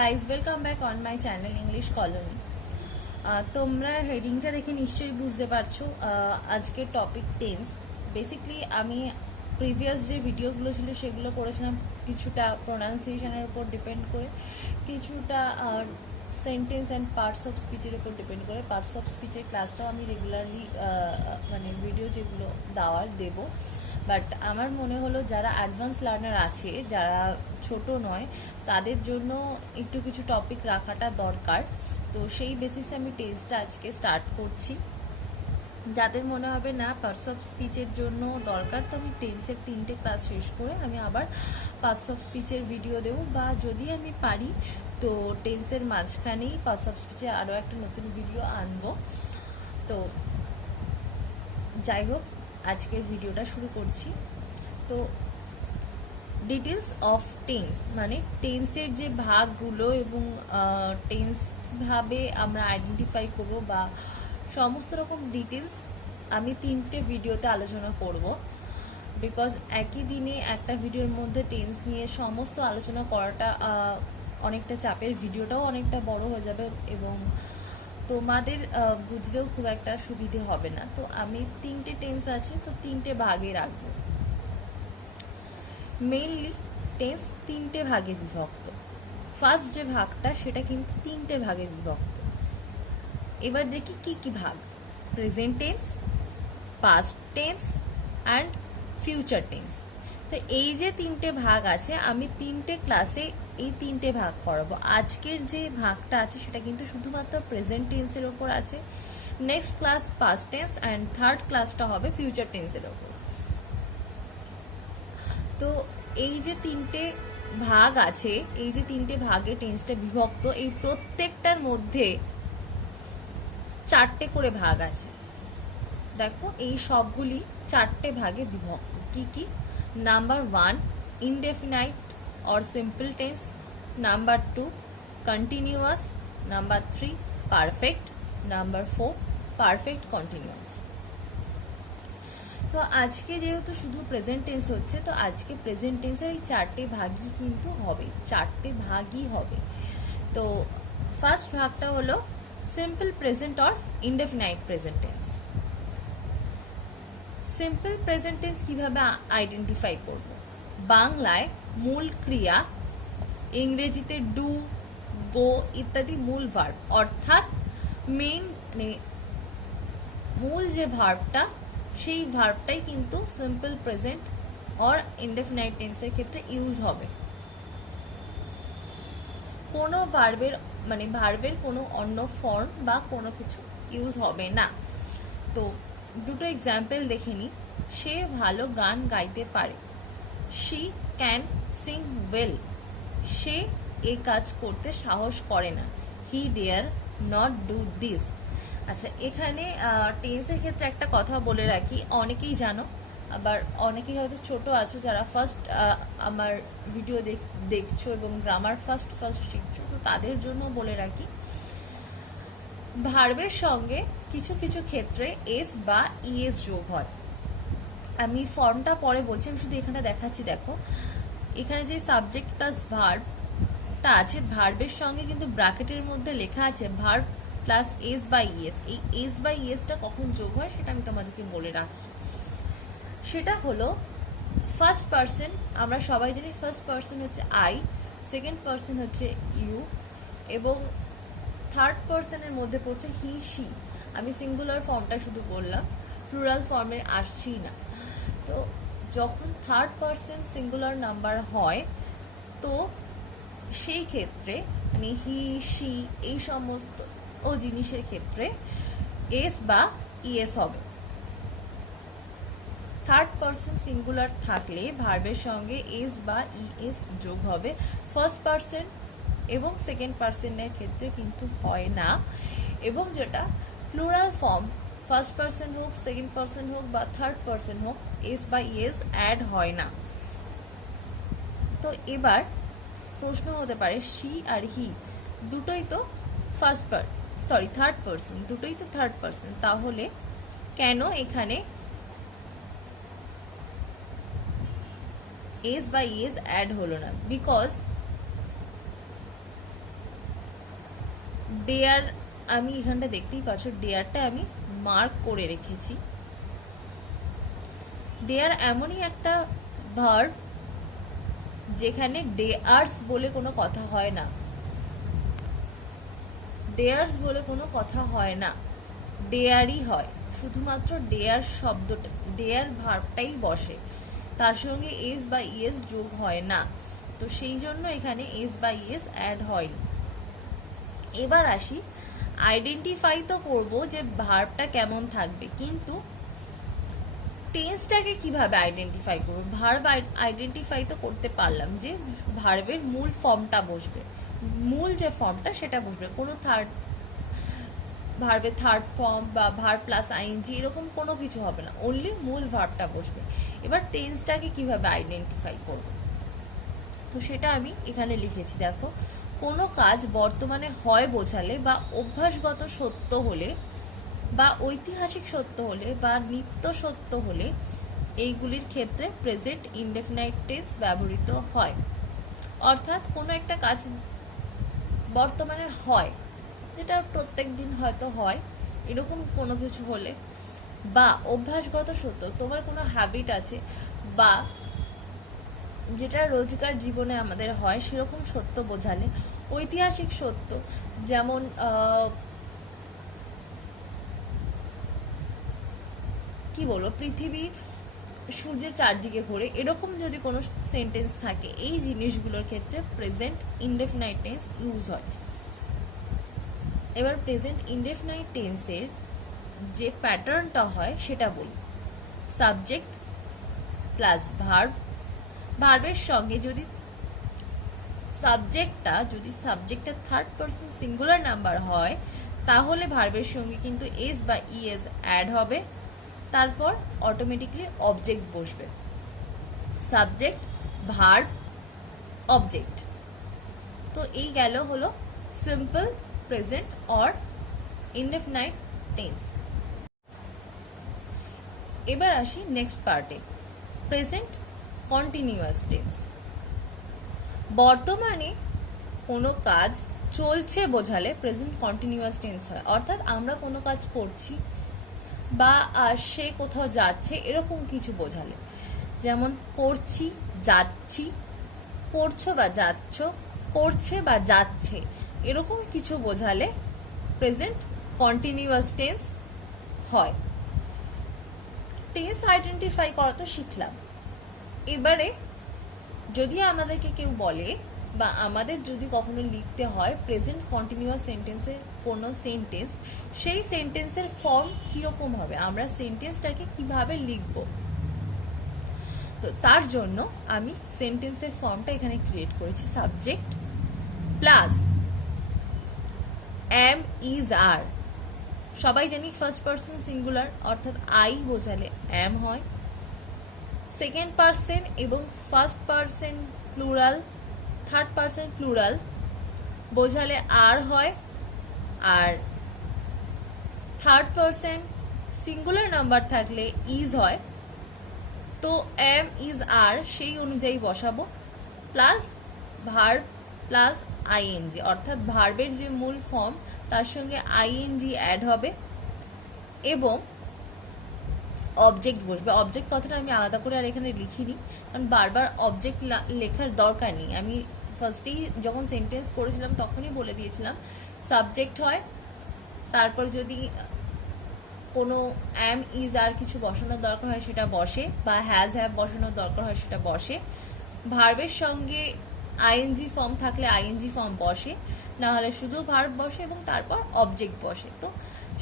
guys, welcome back on my channel English Colony. তোমরা হেডিংটা দেখে নিশ্চয়ই বুঝতে পারছো আজকের টপিক টেন্স। বেসিক্যালি আমি প্রিভিয়াস যে ভিডিওগুলো ছিল সেগুলো করেছিলাম কিছুটা প্রোনাউন্সিয়েশনের উপর ডিপেন্ড করে, কিছুটা সেন্টেন্স অ্যান্ড পার্টস অফ স্পিচের উপর ডিপেন্ড করে। পার্টস অফ স্পিচের ক্লাসটাও আমি রেগুলারলি মানে ভিডিও যেগুলো দেবো। বাট আমার মনে হলো যারা অ্যাডভান্স লার্নার আছে, যারা ছোট নয়, তাদের জন্য একটু কিছু টপিক রাখাটা দরকার। তো সেই বেসিসে আমি টেস্টটা আজকে স্টার্ট করছি। যাদের মনে হবে না পার্টস অফ স্পিচের জন্য দরকার, তো আমি টেন্সের 3টে ক্লাস শেষ করে আমি আবার পার্টস অফ স্পিচের ভিডিও দেবো, বা যদি আমি পারি তো টেন্সের মাঝখানেই পার্টস অফ স্পিচে আরও একটা নতুন ভিডিও আনবো। তো যাই হোক, আজকের ভিডিওটা শুরু করছি। তো ডিটেলস অফ টেন্স মানে টেন্সের যে ভাগগুলো এবং টেন্স কীভাবে আমরা আইডেন্টিফাই করব বা সমস্ত রকম ডিটেলস আমি 3টে ভিডিওতে আলোচনা করব। বিকজ একই দিনে একটা ভিডিওর মধ্যে টেন্স নিয়ে সমস্ত আলোচনা করাটা অনেকটা চাপের, ভিডিওটাও অনেকটা বড় হয়ে যাবে এবং তোমাদের বুঝতেও খুব একটা সুবিধে হবে না। তো আমি 3টে টেন্স আছে, তো 3টে ভাগে রাখবো। মেইনলি টেন্স 3টে ভাগে বিভক্ত। ফার্স্ট যে ভাগটা সেটা কিন্তু 3টে ভাগে বিভক্ত। এবার দেখি কি কি ভাগ: present tense, past tense and future tense. তো এই যে 3টে ভাগ আছে, আমি 3টে ক্লাসে এই 3টে ভাগ করাবো। আজকের যে ভাগটা আছে সেটা কিন্তু শুধুমাত্র প্রেজেন্ট টেন্সের ওপর আছে, next class past tense and third ক্লাসটা হবে ফিউচার টেন্সের ওপর। তো এই যে 3টে ভাগ আছে, এই যে 3টে ভাগে টেন্সটা বিভক্ত, এই প্রত্যেকটার মধ্যে 4টে করে ভাগ আছে। দেখো, এই সবগুলি 4টে ভাগে বিভক্ত। কি কি? Number 1 indefinite or simple tense, number 2 continuous, number 3 perfect, number 4 perfect continuous. তো আজকে যেহেতু শুধু প্রেজেন্ট টেন্স হচ্ছে, তো আজকে প্রেজেন্ট টেন্সের এই 4টে ভাগই কিন্তু হবে, 4টে ভাগই হবে। তো ফার্স্ট ভাগটা হলো simple present or indefinite present tense. Simple present tense কিভাবে আইডেন্টিফাই করব? বাংলায় মূল ক্রিয়া, ইংরেজিতে ডু, গো ইত্যাদি মূল ভার্ব, অর্থাৎ মেইন মানে মূল যে ভার্বটা সেই ভার্বটাই কিন্তু সিম্পল প্রেজেন্ট অর ইনডেফিনাইট টেন্সের ক্ষেত্রে ইউজ হবে। কোনো ভার্বের মানে ভার্বের কোনো অন্য ফর্ম বা কোনো কিছু ইউজ হবে না। তো দুটো এক্সাম্পল দেখে নিই। সে ভালো গান গাইতে পারে, শি ক্যান সিং ওয়েল। সে এ কাজ করতে সাহস করে না, হি ডেয়ার নট ডু দিস। আচ্ছা, এখানে টেন্সের ক্ষেত্রে একটা কথা বলে রাখি, অনেকেই জানো, আবার অনেকেই হয়তো ছোট আছো যারা ফার্স্ট আমার ভিডিও দেখছো এবং গ্রামার ফার্স্ট শিখছো, তো তাদের জন্য বলে রাখি, ভার্বের সঙ্গে কিছু কিছু ক্ষেত্রে এস বা ইএস যোগ হয়। আমি ফর্মটা পরে বলছি, আমি শুধু এখানে দেখাচ্ছি। দেখো, এখানে যে সাবজেক্ট প্লাস ভার্বটা আছে, ভার্বের সঙ্গে কিন্তু ব্র্যাকেটের মধ্যে লেখা আছে verb plus S by ES. এই এস বাই ইএসটা কখন যোগ হয় সেটা আমি তোমাদেরকে বলে রাখি। সেটা হলো ফার্স্ট পার্সন, আমরা সবাই জানি ফার্স্ট পার্সন হচ্ছে আই, সেকেন্ড পার্সন হচ্ছে ইউ, এবং থার্ড পার্সনের মধ্যে পড়ছে হি, শি। আমি সিঙ্গুলার ফর্মটা শুধু বললাম, প্লুরাল ফর্মে আসছি না। তো যখন থার্ড পার্সন সিঙ্গুলার নাম্বার হয়, তো সেই ক্ষেত্রে মানে হি, শি এই সমস্ত জিনিসের ক্ষেত্রে এস বা ইএস হবে। থার্ড পার্সন সিঙ্গুলার থাকলে ভার্বের সঙ্গে এস বা ইএস যোগ হবে। ফার্স্ট পার্সন এবং সেকেন্ড পার্সনের ক্ষেত্রে কিন্তু হয় না। এবং যেটা প্লুরাল ফর্ম, ফার্স্ট পার্সন হোক, সেকেন্ড পার্সন হোক বা থার্ড পার্সন হোক, এস বা ইএস অ্যাড হয় না। তো এবার প্রশ্ন হতে পারে, শি আর হি দুটোই তো থার্ড পার্সন, দুটোই তো থার্ড পার্সন, তাহলে কেন এখানে এস বা ইএস অ্যাড হলো না? বিকজ ডেয়ার, আমি এখানটা দেখতেই পাচ্ছ ডেয়ারটা আমি মার্ক করে রেখেছি। ডেয়ার এমনই একটা ভার্ব যেখানে ডেয়ার্স বলে কোনো কথা হয় না, ডেয়ার্স বলে কোনো কথা হয় না, ডেয়ারই হয়। শুধুমাত্র ডেয়ার শব্দটা, ডেয়ার ভার্বটাই বসে, তার সঙ্গে এস বা ইএস যোগ হয় না, তো সেই জন্য এখানে এস বা ইএস অ্যাড হয়নি। এবার আসি, আইডেন্টিফাই তো করবো যে ভার্বটা কেমন থাকবে, কিন্তু টেন্সটাকে কিভাবে আইডেন্টিফাই করবো? ভার্ব আইডেন্টিফাই তো করতে পারলাম যে ভার্বের মূল ফর্মটা বসবে, মূল যে ফর্মটা সেটা বসবে, কোনো ভার্বের থার্ড ফর্ম বা ভার্ব প্লাস আইএনজি এরকম কোনো কিছু হবে না, অনলি মূল ভার্বটা বসবে। এবার টেন্সটাকে কিভাবে আইডেন্টিফাই করব, তো সেটা আমি এখানে লিখেছি। দেখো, কোনো কাজ বর্তমানে হয় বোঝালে বা অভ্যাসগত সত্য হলে বা ঐতিহাসিক সত্য হলে বা নিত্য সত্য হলে এইগুলির ক্ষেত্রে প্রেজেন্ট ইনডেফিনাইট টেন্স ব্যবহৃত হয়। অর্থাৎ কোনো একটা কাজ বর্তমানে হয়, যেটা প্রত্যেক দিন হয়তো হয়, এরকম কোনো কিছু হলে, বা অভ্যাসগত সত্য, তোমার কোনো হ্যাবিট আছে বা যেটা রোজকার জীবনে আমাদের হয় সেরকম সত্য বোঝালে, ঐতিহাসিক সত্য যেমন কি বলবো, পৃথিবী সূর্যের চারদিকে ঘোরে, এরকম যদি কোনো সেন্টেন্স থাকে, এই জিনিসগুলোর ক্ষেত্রে প্রেজেন্ট ইনডেফিনাইট টেন্স ইউজ হয়। এবার প্রেজেন্ট ইনডেফিনাইট টেন্সের যে প্যাটার্নটা হয় সেটা বলি। সাবজেক্ট প্লাস ভার্ব, ভার্বের সঙ্গে যদি সাবজেক্টটা থার্ড পারসন সিঙ্গুলার নাম্বার হয়, তাহলে ভার্বের সঙ্গে কিন্তু এস বা ইএস অ্যাড হবে, তারপর অটোমেটিকলি অবজেক্ট বসবে। Subject, verb, object. তো এই গেল হলো simple present or indefinite tense. এবার আসি নেক্সট পার্টে, প্রেজেন্ট কন্টিনিউয়াস টেন্স। বর্তমানে কোনো কাজ চলছে বোঝালে প্রেজেন্ট কন্টিনিউয়াস টেন্স হয়। অর্থাৎ আমরা কোনো কাজ করছি বা সে কোথাও যাচ্ছে এরকম কিছু বোঝালে, যেমন করছি, যাচ্ছি, করছো বা যাচ্ছ, করছে বা যাচ্ছে, এরকম কিছু বোঝালে প্রেজেন্ট কন্টিনিউয়াস টেন্স হয়। টেন্স আইডেন্টিফাই করা তো শিখলাম। এবারে যদি আমাদেরকে কেউ বলে বা আমাদের যদি কখনো লিখতে হয় প্রেজেন্ট কন্টিনিউয়াস সেন্টেন্সে কোনো সেন্টেন্স, সেই সেন্টেন্সের ফর্ম কিরকম হবে, আমরা সেন্টেন্সটাকে কিভাবে লিখব, তো তার জন্য আমি সেন্টেন্সের ফর্মটা এখানে ক্রিয়েট করেছি। সাবজেক্ট প্লাস এম ইজ আর, সবাই জানি ফার্স্ট পারসন সিঙ্গুলার, অর্থাৎ আই বোঝালে এম হয়, সেকেন্ড পারসন এবং first person plural, third person plural বোঝালে আর হয়, আর থার্ড পারসন সিঙ্গুলার নাম্বার থাকলে ইজ হয়। তো এম ইজ আর সেই অনুযায়ী বসাবো, প্লাস ভার্ব প্লাস আইএনজি, অর্থাৎ ভার্বের যে মূল ফর্ম তার সঙ্গে আইএনজি অ্যাড হবে এবং অবজেক্ট বসবে। অবজেক্ট কথাটা আমি আলাদা করে আর এখানে লিখিনি, কারণ বারবার অবজেক্ট লেখার দরকার নেই। আমি ফার্স্টেই যখন সেন্টেন্স করেছিলাম তখনই বলে দিয়েছিলাম সাবজেক্ট হয়, তারপর যদি কোনো অ্যাম ইজ আর কিছু বসানোর দরকার হয় সেটা বসে, বা হ্যাজ হ্যাভ বসানোর দরকার হয় সেটা বসে, ভার্বের সঙ্গে আইএনজি ফর্ম থাকলে আইএনজি ফর্ম বসে, না হলে শুধু ভার্ব বসে এবং তারপর অবজেক্ট বসে। তো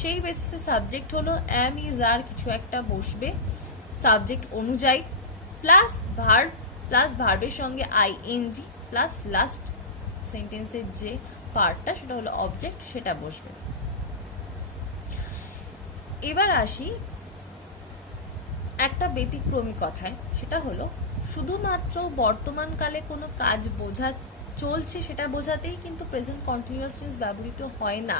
সেই বেসিসে সাবজেক্ট হলো অ্যাম ইজ আর কিছু একটা বসবে সাবজেক্ট অনুযায়ী, প্লাস ভার্বের সঙ্গে আইএনজি প্লাস লাস্ট সেন্টেন্সের যে পার্টটা সেটা হলো অবজেক্ট, সেটা বসবে। এবার আসি একটা ব্যতিক্রমী কথায়, সেটা হলো শুধুমাত্র বর্তমানকালে কোনো কাজ চলছে সেটা বোঝাতেই কিন্তু প্রেজেন্ট কন্টিনিউয়াস টেন্স ব্যবহৃত হয় না।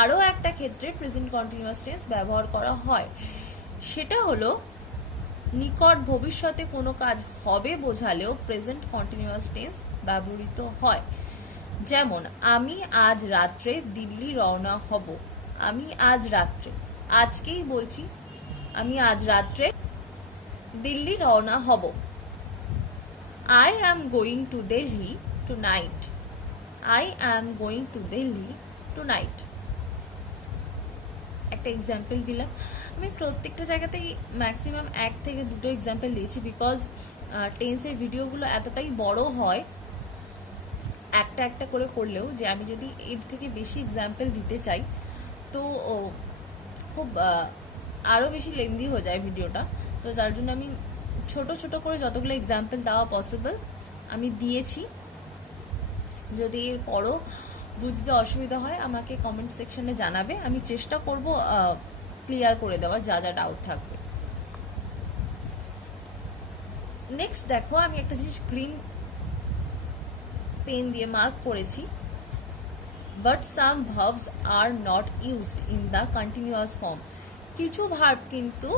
আরও একটা ক্ষেত্রে প্রেজেন্ট কন্টিনিউয়াস টেন্স ব্যবহার করা হয়, সেটা হলো নিকট ভবিষ্যতে কোনো কাজ হবে বোঝালেও প্রেজেন্ট কন্টিনিউয়াস টেন্স ব্যবহৃত হয়। যেমন আমি আজ রাত্রে দিল্লি রওনা হব। আমি আজ রাত্রে, আজকেই বলছি আমি আজ রাত্রে দিল্লি রওনা হব। I am going to Delhi tonight. I am going to Delhi tonight. একটা এক্সাম্পল দিলাম। আমি প্রত্যেকটা জায়গাতেই ম্যাক্সিমাম এক থেকে দুটো এক্সাম্পল দিয়েছি, বিকজ টেন্সের ভিডিওগুলো এতটাই বড় হয় একটা একটা করে করলেও, যে আমি যদি এর থেকে বেশি এক্সাম্পল দিতে চাই তো খুব আরও বেশি লেন্দি হয়ে যায় ভিডিওটা। তো যার জন্য আমি ছোট ছোট করে যতগুলো এক্সাম্পল দেওয়া পসিবল আমি দিয়েছি। যদি এরপরও বুঝতে অসুবিধা হয় আমাকে কমেন্ট সেকশনে জানাবে, আমি চেষ্টা করব ক্লিয়ার করে দেওয়ার যা যা ডাউট থাকবে। নেক্সট দেখো, আমি একটা জিনিস গ্রিন পেন দিয়ে মার্ক করেছি, but some verbs are not used in the continuous form. কিছু ভার্ব কিন্তু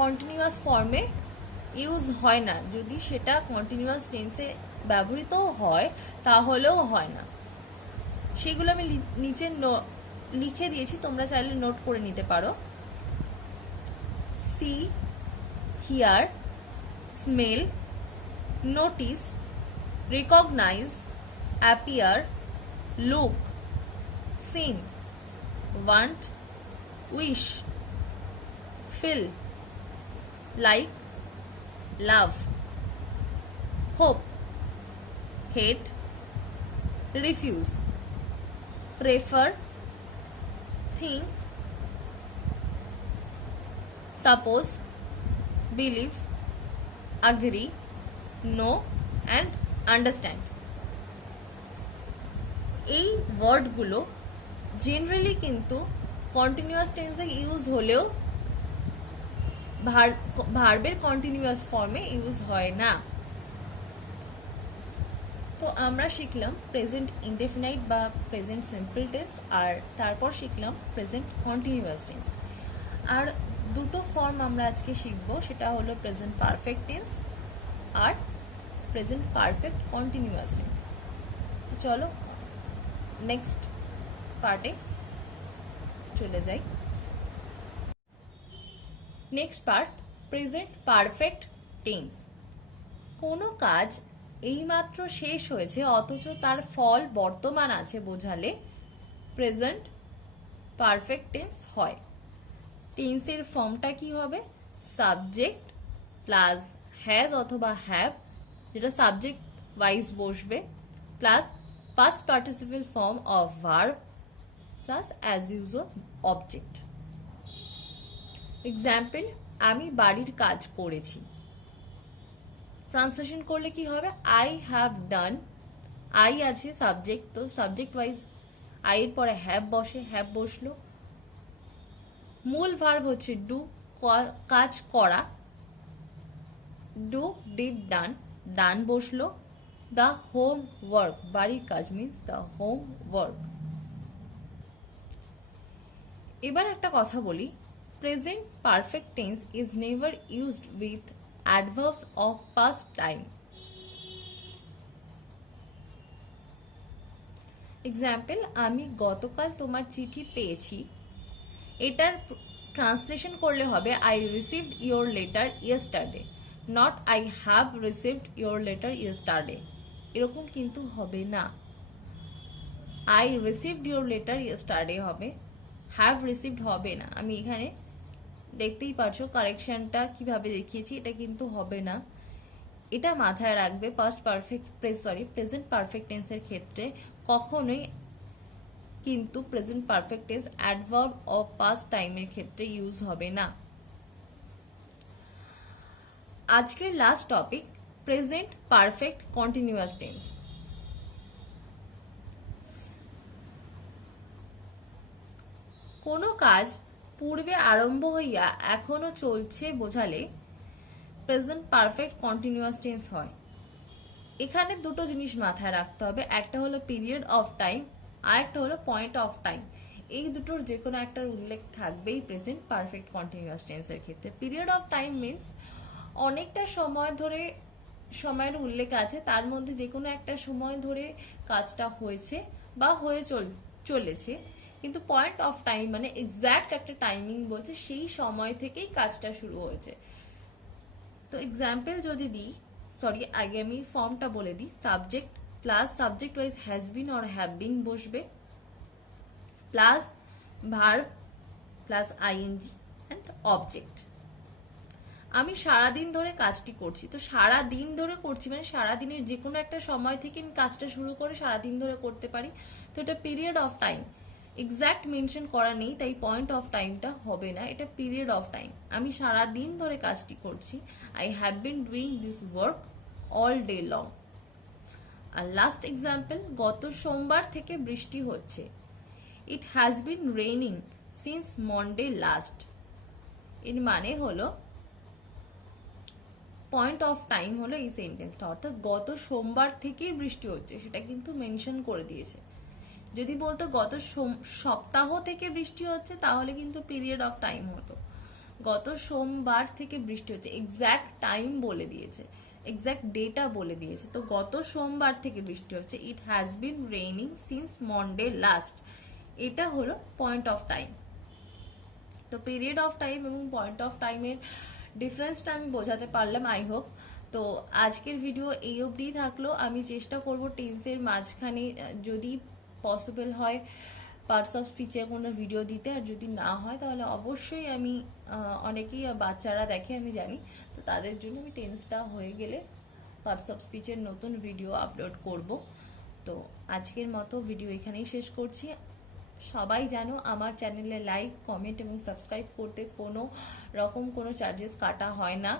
কন্টিনিউয়াস ফর্মে ইউজ হয় না, যদি সেটা কন্টিনিউয়াস টেন্সে ব্যবহৃত হয় তাহলেও হয় না। সেগুলো আমি নিচে লিখে দিয়েছি, তোমরা চাইলে নোট করে নিতে পারো। See, hear, smell, notice, recognise, appear, look, seem, want, wish, feel, like, love, hope, hate, refuse, prefer, think, suppose, believe, agree, know and understand। এই ওয়ার্ডগুলো জেনারেলি কিন্তু কন্টিনিউয়াস টেন্সে ইউজ হলেও ভার্বের কন্টিনিউয়াস ফর্মে ইউজ হয় না। তো আমরা শিখলাম প্রেজেন্ট ইনডেফিনাইট বা প্রেজেন্ট সিম্পল টেন্স, আর তারপর শিখলাম প্রেজেন্ট কন্টিনিউয়াস টেন্স। আর দুটো ফর্ম আমরা আজকে শিখবো, সেটা হলো প্রেজেন্ট পারফেক্ট টেন্স আর প্রেজেন্ট পারফেক্ট কন্টিনিউয়াস টেন্স। তো চলো নেক্সট পার্টে চলে যাই। Next part, present perfect tense. কোনো কাজ এইমাত্র শেষ হয়েছে অথচ তার ফল বর্তমান আছে বোঝালে প্রেজেন্ট পারফেক্ট টেন্স হয়। টেন্সের ফর্মটা কি হবে? সাবজেক্ট প্লাস হ্যাজ অথবা হ্যাভ, যেটা সাবজেক্ট ওয়াইজ বসবে, plus past participle form of verb plus as usual object. Example, আমি বাড়ির কাজ করেছি। ট্রান্সলেশন করলে কি হবে? আই হ্যাভ ডান, আই আছে সাবজেক্ট, তো সাবজেক্ট ওয়াইজ আই এর পরে হ্যাভ বসে, হ্যাভ বসলো। মূল ভার্ব হচ্ছে ডু, কাজ করা, ডু ডিড ডান, ডান বসলো। দ্য হোম ওয়ার্ক, বাড়ির কাজ মিন্স দ্য হোম ওয়ার্ক। এবার একটা কথা বলি, present perfect tense is never used with adverbs of past time. Example, আমি গতকাল তোমার চিঠি পেয়েছি। এটার ট্রান্সলেশন করলে হবে I received your letter yesterday, not I have received your letter yesterday. এরকম কিন্তু হবে না, I received your letter yesterday হবে, হ্যাভ রিসিভড হবে না। আমি এখানে দেখতেই পারছো কারেকশনটা কিভাবে দেখিয়েছি, এটা কিন্তু হবে না। এটা মাথায় রাখবে প্রেজেন্ট পারফেক্ট টেন্সের ক্ষেত্রে কখনোই কিন্তু present perfect tense adverb of past টাইমের ক্ষেত্রে ইউজ হবে না। আজকের last topic, present perfect continuous tense. কোনো কাজ পূর্বে আরম্ভ হইয়া এখনো চলছে বোঝালে প্রেজেন্ট পারফেক্ট কন্টিনিউয়াস টেন্স হয়। এখানে দুটো জিনিস মাথায় রাখতে হবে, একটা হলো পিরিয়ড অফ টাইম আর একটা হলো পয়েন্ট অফ টাইম। এই দুটোর যে কোনো একটার উল্লেখ থাকবেই প্রেজেন্ট পারফেক্ট কন্টিনিউয়াস টেন্সের ক্ষেত্রে। পিরিয়ড অফ টাইম মিন্স অনেকটা সময় ধরে সময়ের উল্লেখ আছে, তার মধ্যে যে কোনো একটা সময় ধরে কাজটা হয়েছে বা হয়ে চলেছে, কিন্তু পয়েন্ট অফ টাইম মানে এক্স্যাক্ট একটা টাইমিং বলছে সেই সময় থেকেই কাজটা শুরু হয়েছে। তো এক্সাম্পল যদি দিই, সরি আগে আমি ফর্মটা বলে দিই, subject plus subject wise has been or have been বসবে, plus verb plus ING and object. আমি সারাদিন ধরে কাজটি করছি, তো সারাদিন ধরে করছি মানে সারাদিনের যে কোনো একটা সময় থেকে আমি কাজটা শুরু করে সারাদিন ধরে করতে পারি, তো এটা period of time exact mention করা নেই, তাই পয়েন্ট অফ টাইমটা হবে না, এটা পিরিয়ড অফ টাইম। আমি সারাদিন ধরে কাজটি করছি, I have been doing this work all day long. আর লাস্ট এক্সাম্পল, গত সোমবার থেকে বৃষ্টি হচ্ছে, it has been raining since Monday last. এর মানে হলো পয়েন্ট অফ টাইম হলো এই সেন্টেন্সটা, অর্থাৎ গত সোমবার থেকেই বৃষ্টি হচ্ছে সেটা কিন্তু মেনশন করে দিয়েছে। যদি বলতো গত সপ্তাহ থেকে বৃষ্টি হচ্ছে তাহলে কিন্তু পিরিয়ড অফ টাইম হতো, গত সোমবার থেকে বৃষ্টি হচ্ছে এক্স্যাক্ট টাইম বলে দিয়েছে, এক্স্যাক্ট ডেটা বলে দিয়েছে। তো গত সোমবার থেকে বৃষ্টি হচ্ছে, it has been raining since Monday last, এটা হলো পয়েন্ট অফ টাইম। তো পিরিয়ড অফ টাইম এবং পয়েন্ট অফ টাইমের ডিফারেন্সটা আমি বোঝাতে পারলাম আই হোপ। তো আজকের ভিডিও এই অবধিই থাকলো। আমি চেষ্টা করব টেন্সের মাঝখানে যদি পসিবল হয় পার্টস অফ স্পিচের কোনো ভিডিও দিতে, আর যদি না হয় তাহলে অবশ্যই আমি অনেকেই বাচ্চারা দেখে আমি জানি, তো তাদের জন্য আমি টেন্সটা হয়ে গেলে পার্টস অফ স্পিচের নতুন ভিডিও আপলোড করব। তো আজকের মতো ভিডিও এখানেই শেষ করছি। সবাই জানো আমার চ্যানেলে লাইক কমেন্ট এবং সাবস্ক্রাইব করতে কোনো রকম কোনো চার্জেস কাটা হয় না,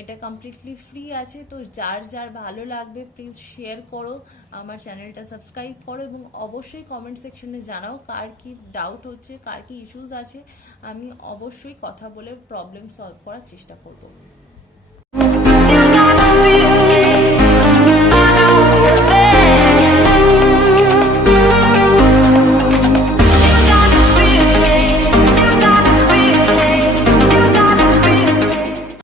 এটা কমপ্লিটলি ফ্রি আছে। তো যার যার ভালো লাগবে প্লিজ শেয়ার করো, আমার চ্যানেলটা সাবস্ক্রাইব করো এবং অবশ্যই কমেন্ট সেকশনে জানাও কার কি ডাউট হচ্ছে, কার কি ইস্যুস আছে, আমি অবশ্যই কথা বলে প্রবলেম সলভ করার চেষ্টা করব।